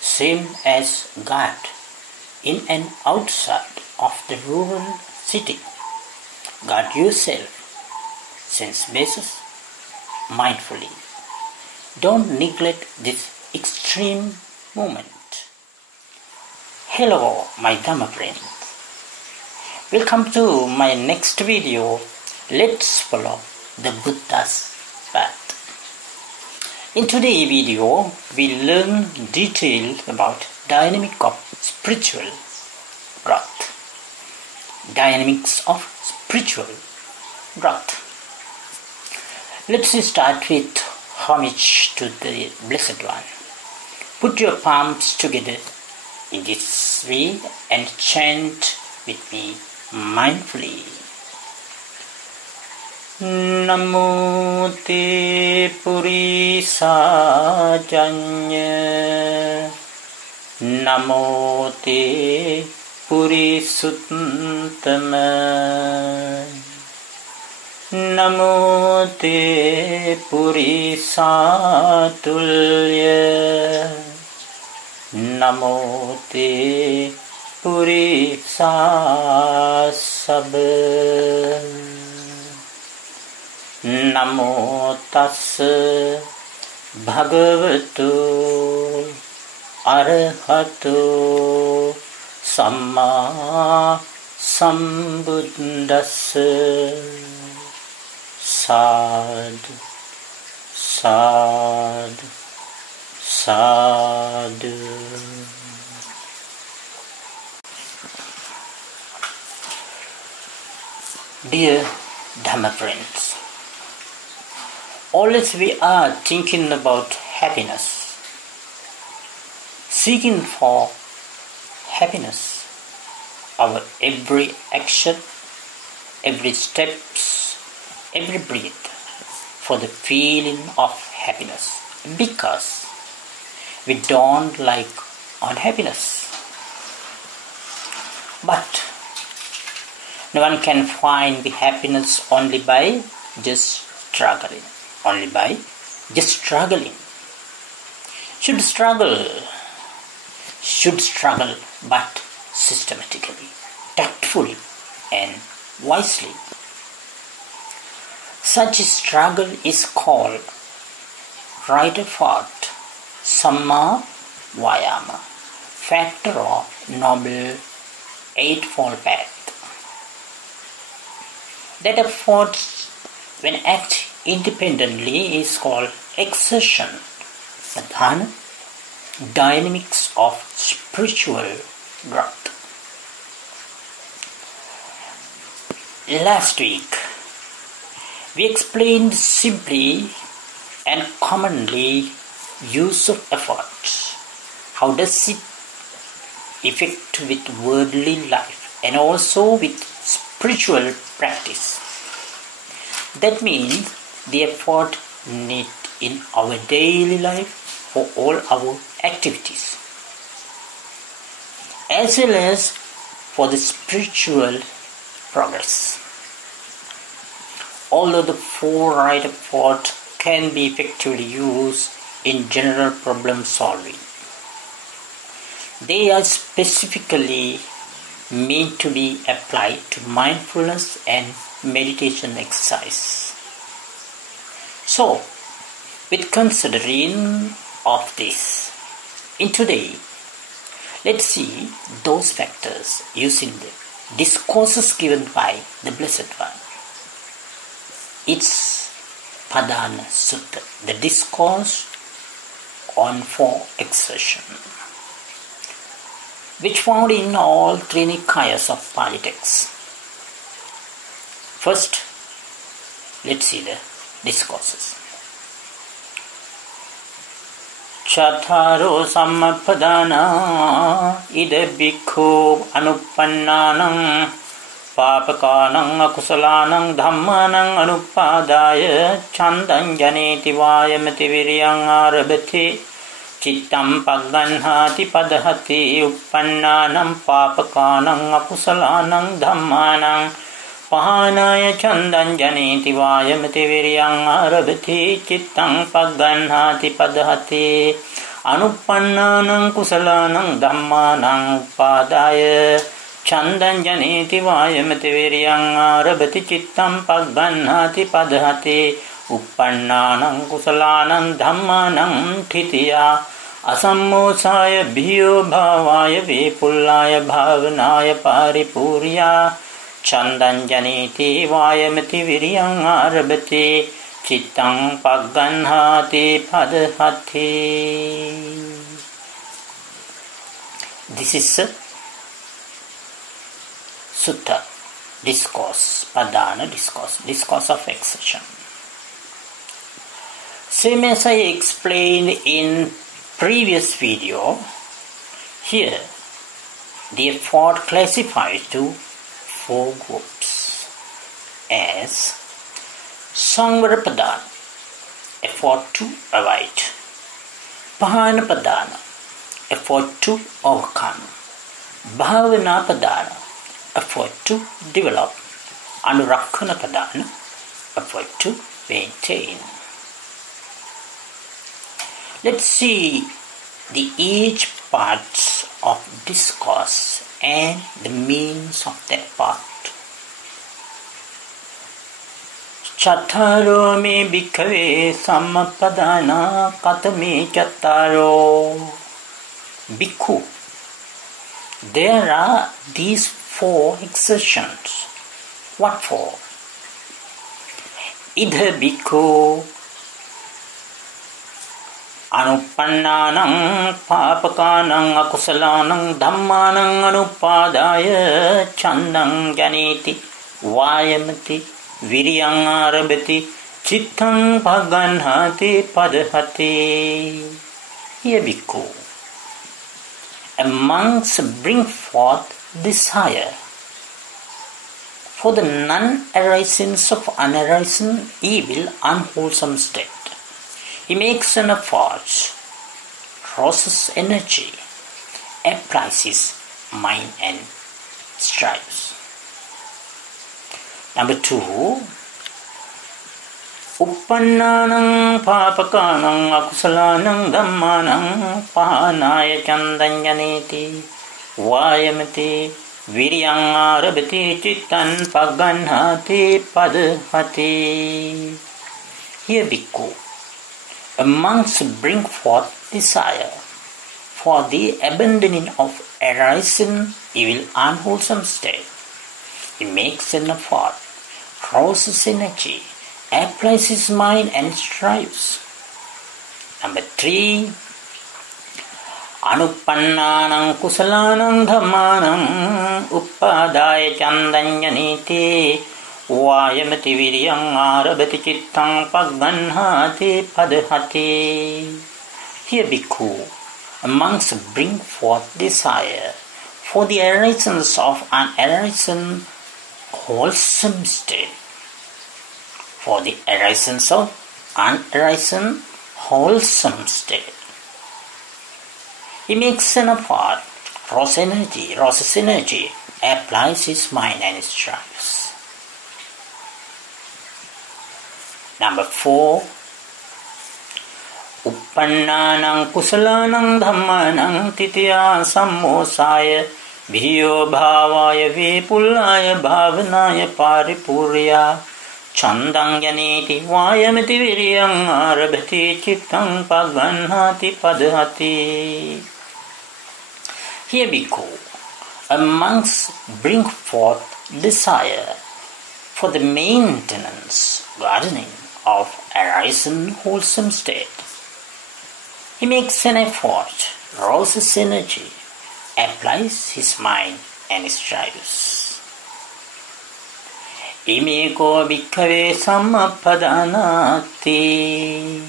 Same as God, in and outside of the rural city, guard yourself, sense basis, mindfully. Don't neglect this extreme moment. Hello, my Dhamma friends. Welcome to my next video. Let's follow the Buddha's path. In today's video, we learn details about dynamic of spiritual growth. Dynamics of spiritual growth. Let's start with homage to the Blessed One. Put your palms together in this way and chant with me mindfully. Namo te purisa janya, Namo te purisuttama, Namo te purisa tulya, Namo te purisa sabha. Namo tassa bhagavato arahato samma sambuddhassa. Sadhu, sadhu, sadhu. Dear Dhamma friends, always we are thinking about happiness, seeking for happiness. Our every action, every steps, every breath for the feeling of happiness, because we don't like unhappiness. But no one can find the happiness only by just struggling. Only by just struggling. Should struggle, but systematically, tactfully, and wisely. Such a struggle is called right effort, samma vayama, factor of noble eightfold path. That effort, when acted independently, is called exertion, sadhana, dynamics of spiritual growth. Last week, we explained simply and commonly use of efforts. How does it affect with worldly life and also with spiritual practice? That means the effort needed in our daily life for all our activities, as well as for the spiritual progress. Although the four right efforts can be effectively used in general problem solving, they are specifically meant to be applied to mindfulness and meditation exercise. So, with considering of this, in today, let's see those factors using the discourses given by the Blessed One. It's Padana Sutta, the discourse on four exertion, which found in all three Nikayas of Pali texts. First, let's see the discourses. Chatharo sammapadana ida bhikkhu anupannanam Papakānaṁ akusalaṇaṁ dhammānaṁ anuppādāya chandam janeti vāyamati viriyaṁ ārabhati Cittam pagganhāti padahati uppannānaṁ papakānaṁ akusalaṇaṁ dhammānaṁ pahānāya chandam janeti vāyamati viriyaṁ ārabhati Cittam pagganhāti padahati anuppannānaṁ kusalaṇaṁ dhammānaṁ uppādāya Chandam janeti vāyamati viriyaṁ ārabhati Cittam pagganhāti padahati uppannānaṁ kusalaṇaṁ dhammānaṁ thitiyā asammosāya bhiyo bhāvāya vipulāya bhavanāya paripurya Chandam janeti vāyamati viriyaṁ ārabhati Cittam pagganhāti padahati. This is a Sutta, discourse, Padana discourse of exertion. Same as I explained in previous video, here the effort classified to 4 groups as Samvara Padana, effort to avoid, Pahana Padana, effort to overcome, Bhavana Padana, effort to develop, Anurakkana Padana, effort to maintain. Let's see the each parts of discourse and the means of that part. Chattaro me bhikkhave sammapadana katame chattaro. Bhikkhu, there are these 4 exertions. What for? Idha bhikkhu anuppannānaṁ pāpakānaṁ akusalaṇaṁ dhammānaṁ anuppādāya chandam janeti vāyamati viriyaṁ ārabhati cittam pagganhāti padahati. Here bhikkhu, a monks bring forth desire for the non-arisings of unarisen, evil, unwholesome state. He makes an effort, crosses energy, applies his mind and strives. Number 2, uppannānaṁ pāpakānaṁ akusalaṇaṁ dhammānaṁ pahānāya chandam janeti vāyamati viriyaṁ ārabhati cittam pagganhāti padahati. Here bhikkhu, a monks bring forth desire for the abandoning of arising, evil, unwholesome state. He makes an effort, crosses energy, applies his mind and strives. Number 3, anuppannānaṁ kusalaṇaṁ dhammānaṁ uppādāya chandam janeti vāyamati viriyaṁ ārabhati cittam pagganhāti padahati. Here bhikkhu, monks bring forth desire for the arisings of unarisen wholesome state. For the arisings of unarisen wholesome state. He makes an effort, crosses energy, applies his mind and strives. Number 4, uppannānaṁ kusalaṇaṁ dhammānaṁ titiyā sammosāya bhiyo bhāvāya vipulāya bhavanāya paripurya chandam janeti vāyamati viriyaṁ ārabhati cittam pagganhāti padahati. Here bhikkhu, a monks bring forth desire for the maintenance, gardening of arisen wholesome state. He makes an effort, rouses energy, applies his mind and strives. Imeko bhikkhave sammapadānāti.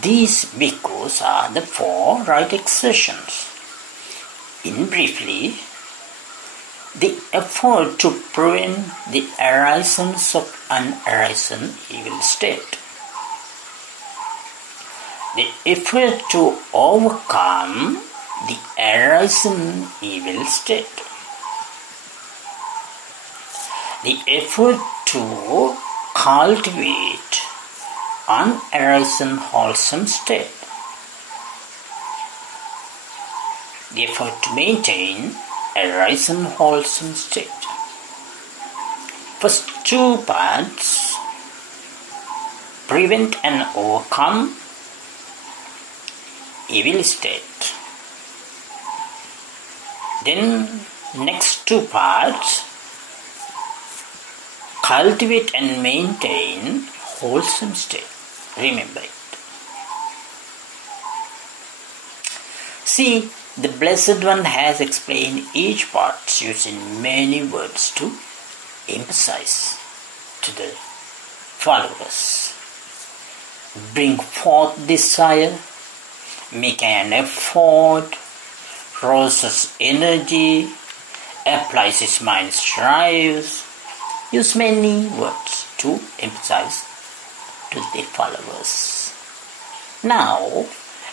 These bhikkhus are the 4 right exertions. In briefly, the effort to prevent the arisings of unarisen evil state. The effort to overcome the arisen evil state. The effort to cultivate unarisen wholesome state. The effort to maintain arisen wholesome state. First two parts, prevent and overcome evil state. Then next two parts, cultivate and maintain wholesome state. Remember it. See, the Blessed One has explained each part using many words to emphasize to the followers. Bring forth desire, make an effort, roses energy, applies his mind strives, use many words to emphasize to the followers. Now,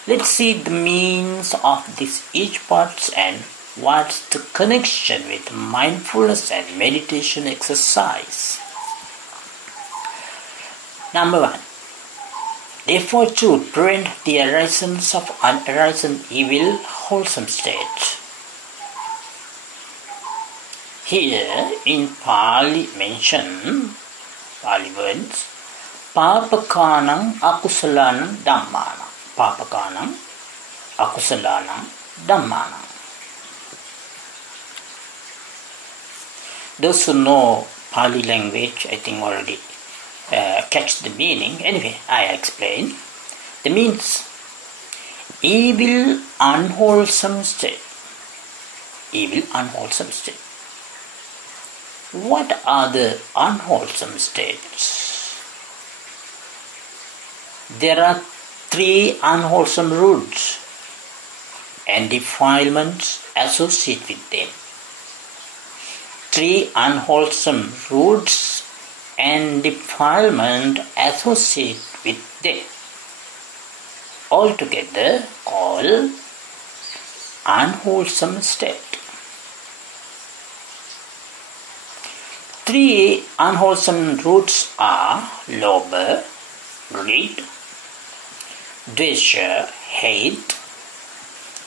let's see the means of this each parts and what's the connection with mindfulness and meditation exercise. Number one, the effort to prevent the arisings of unarisen evil wholesome state. Here in Pali mention, Pali words, Papakanam akusalanam dhammanam. Papakanam akusalanam dhammanam. Those who know Pali language, I think already catch the meaning. Anyway, I explain. The means evil, unwholesome state. Evil, unwholesome state. What are the unwholesome states? There are three unwholesome roots and defilements associated with them. Three unwholesome roots and defilement associated with them. Altogether called unwholesome state. Three unwholesome roots are lobha, greed, dvesha, hate,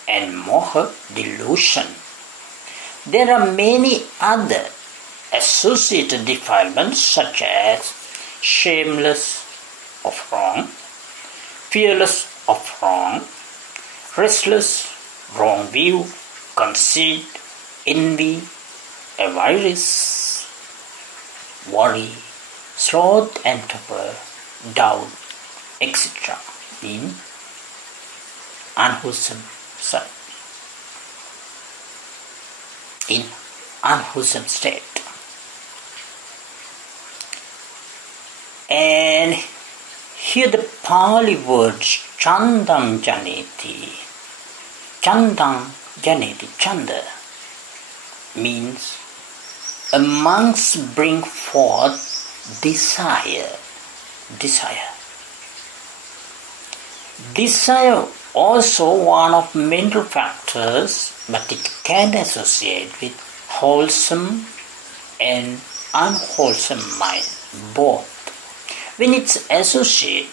and moha, delusion. There are many other associated defilements such as shameless of wrong, fearless of wrong, restless, wrong view, conceit, envy, avarice, worry, sloth and torpor, doubt, etc. in unwholesome side. In unwholesome state. And here the Pali words Chandam Janeti. Chandam Janeti, Chanda means a monks bring forth desire. Desire. Desire also one of mental factors, but it can associate with wholesome and unwholesome mind, both. When it's associated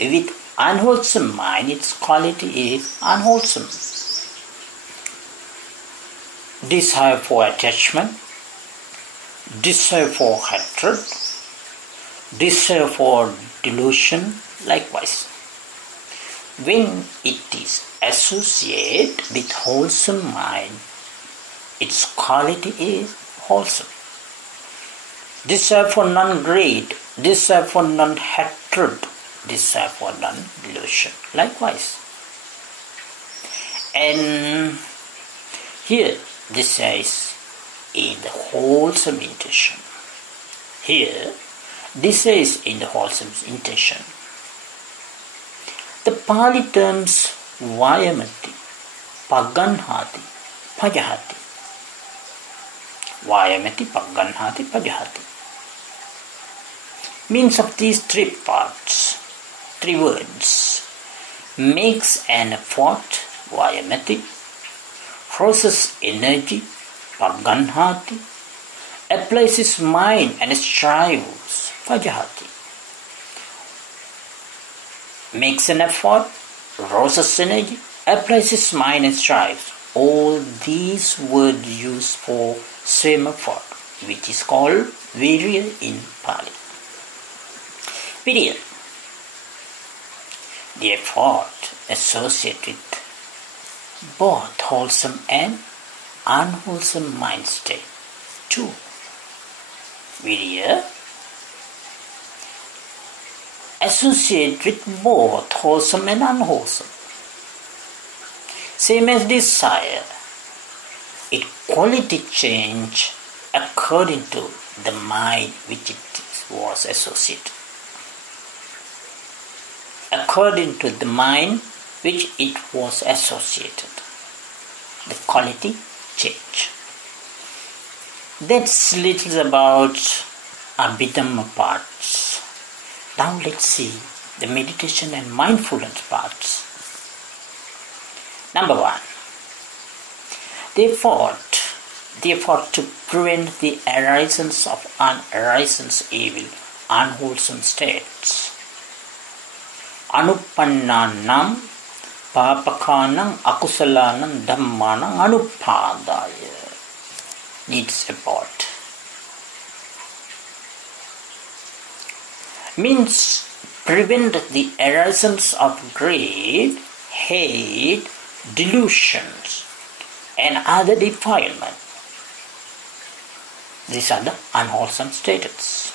with unwholesome mind, its quality is unwholesome. Desire for attachment, desire for hatred, desire for delusion, likewise. When it is associated with wholesome mind, its quality is wholesome. Desire for non-greed, desire for non-hatred, desire for non-delusion, likewise. And here, this is in the wholesome intention. Here, this is in the wholesome intention. The Pali terms Vayamati, Paganhati, Pajahati. Vayamati, Pagganhati, Pajahati. Means of these three parts, three words, makes an effort, Vayamati, process energy, Pagganhati, applies his mind and strives, Pajahati. Makes an effort, process energy, applies his mind and strives. All these words used for same effort, which is called virya in Pali. Virya, the effort associated with both wholesome and unwholesome mind state. 2. Virya associated with both wholesome and unwholesome. Same as desire, it quality change according to the mind which it was associated. According to the mind which it was associated, the quality change. That's little about Abhidhamma parts. Now let's see the meditation and mindfulness parts. Number 1. The effort to prevent the arisings of unarisings evil, unwholesome states. Anupannanam papakanam akusalanam dhammanam anupadaya. Needs support. Means prevent the arisings of greed, hate, delusions and other defilement. These are the unwholesome states.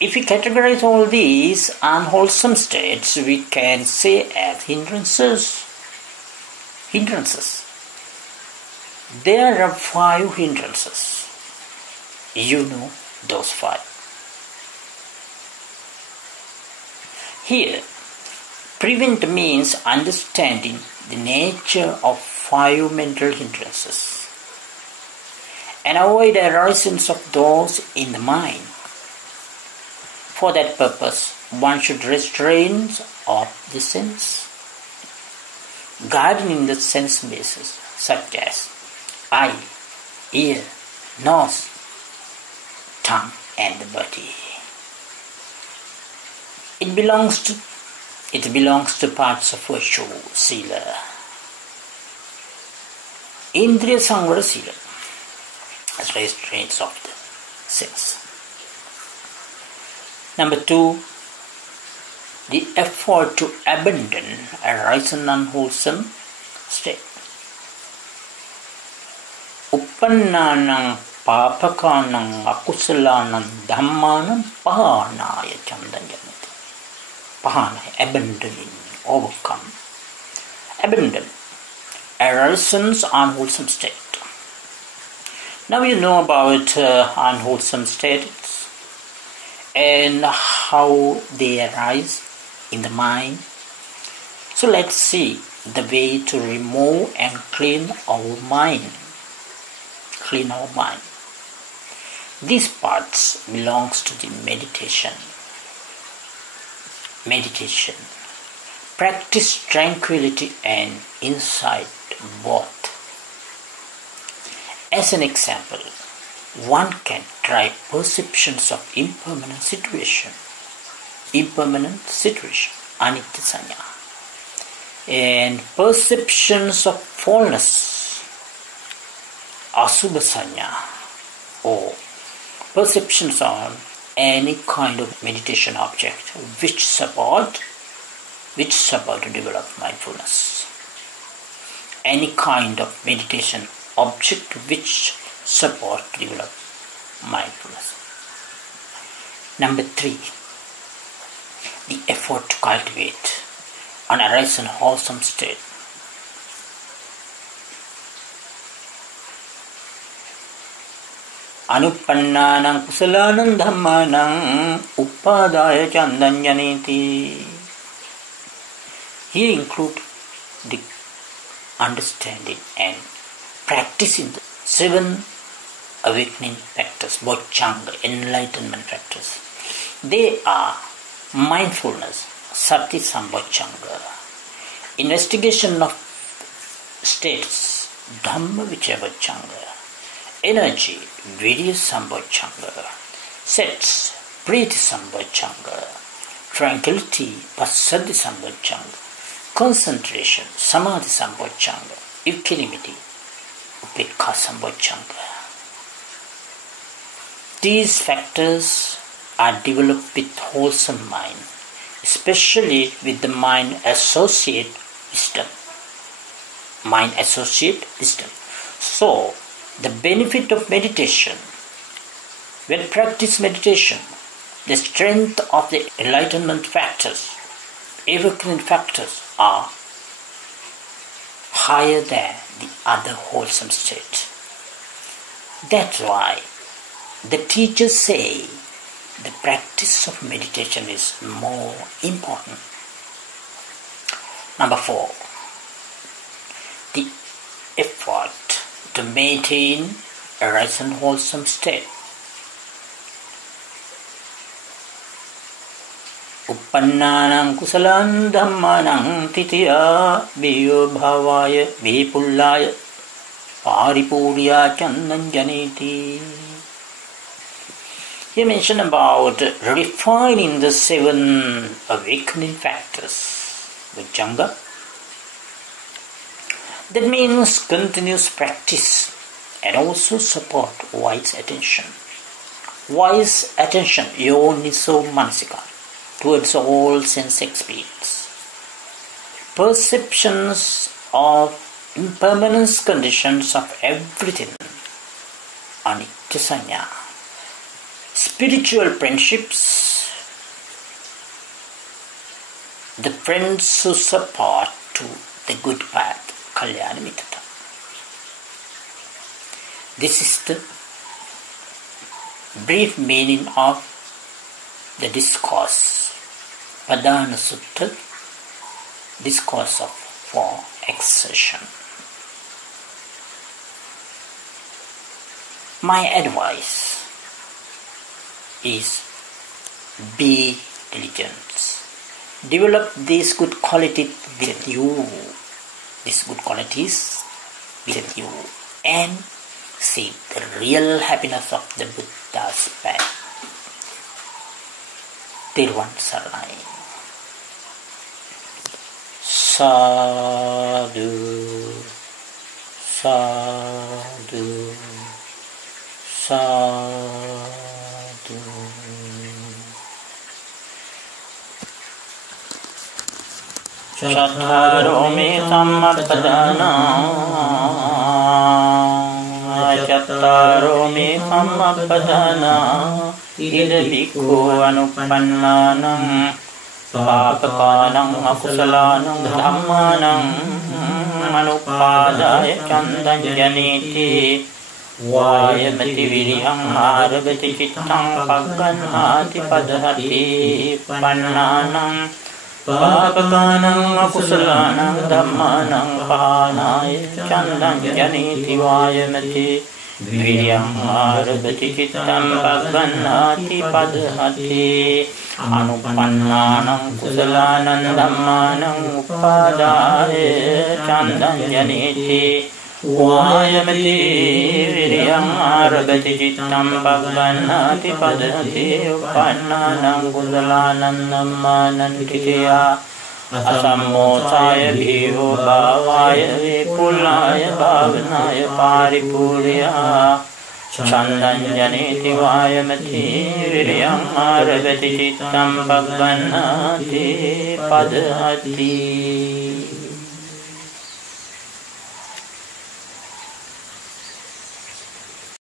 If we categorize all these unwholesome states, we can say as hindrances. There are 5 hindrances. You know those 5. Here, prevent means understanding the nature of 5 mental hindrances and avoid the arisings of those in the mind. For that purpose, one should restrain of the sense, gardening the sense bases such as eye, ear, nose, tongue and the body. It belongs to parts of virtue, sila. Indriya Samvara sila, as restraints of the sense. Number 2, the effort to abandon a rising unwholesome state. Uppannanam papakanam akusalanam dhammanam pahanaya chandanjanati. Pahana, abandoning, overcome. Abandon a rising unwholesome state. Now you know about unwholesome states and how they arise in the mind. So let's see the way to remove and clean our mind. These parts belongs to the meditation. Practice tranquility and insight both. As an example, one can try perceptions of impermanent situation, anitya sanya, and perceptions of fullness, asubha sanya, or perceptions on any kind of meditation object which support to develop mindfulness. Any kind of meditation object which support to develop mindfulness. Number 3, the effort to cultivate an arising wholesome state. Anupannanam kusalanam dhammanam uppadaya chandanjaniti. Here include the understanding and practicing the 7 awakening factors, bodhanga, enlightenment factors. They are mindfulness, sati sambodhanga, investigation of states, dhamma vicaya bodhanga, energy, virya sambodhanga, sets, priti sambodhanga, tranquility, passaddhi sambodhanga, concentration, samadhi sambodhanga, equanimity, upekha sambodhanga. These factors are developed with wholesome mind, especially with the mind associate wisdom. Mind associate wisdom. So, the benefit of meditation, when practice meditation, the strength of the enlightenment factors, awakening factors are higher than the other wholesome states. That's why the teachers say the practice of meditation is more important. Number 4, the effort to maintain a right and wholesome state. Uppannānaṁ kusalaṁ dhammānaṁ titiya biyo bhavaya vipullaya paripurya chandam janeti. He mentioned about refining the 7 awakening factors, bodhanga. That means continuous practice and also support wise attention. Wise attention, yoniso manasika, towards all sense experience. Perceptions of impermanence conditions of everything, anicca sanya. Spiritual friendships, the friends who support to the good path, kalyana mitata. This is the brief meaning of the discourse, Padana Sutta, discourse for exertion. My advice is be diligent. Develop these good qualities within you. These good qualities within you, and seek the real happiness of the Buddha's path. Tirvan Saranai. Sadhu, sadhu, sadhu. Chattaro me sammapadana, chattaro me sammapadana, ida bhikkhu anupannānaṁ, pāpakanam akusalanam dhammanam, manupādāya candam janeti, vāyamati viriyam ārabhati cittam pagganhāti padhati pannānaṁ, Pāpakanam akusalanam dhammanam pānāya candam janeti vāyamati viryam ārabhati cittam pagganhāti padhati anupannānaṁ kusalanam dhammanam upādāya candam janeti vāyamati viryam ārabhati cittam pagganhāti padhati upannānaṁ kusalanam dhammanam titiya asammosāya bhiyo bhavāya vipullāya bhavanāya paripurya candam janeti vāyamati viryam ārabhati cittam pagganhāti padhati.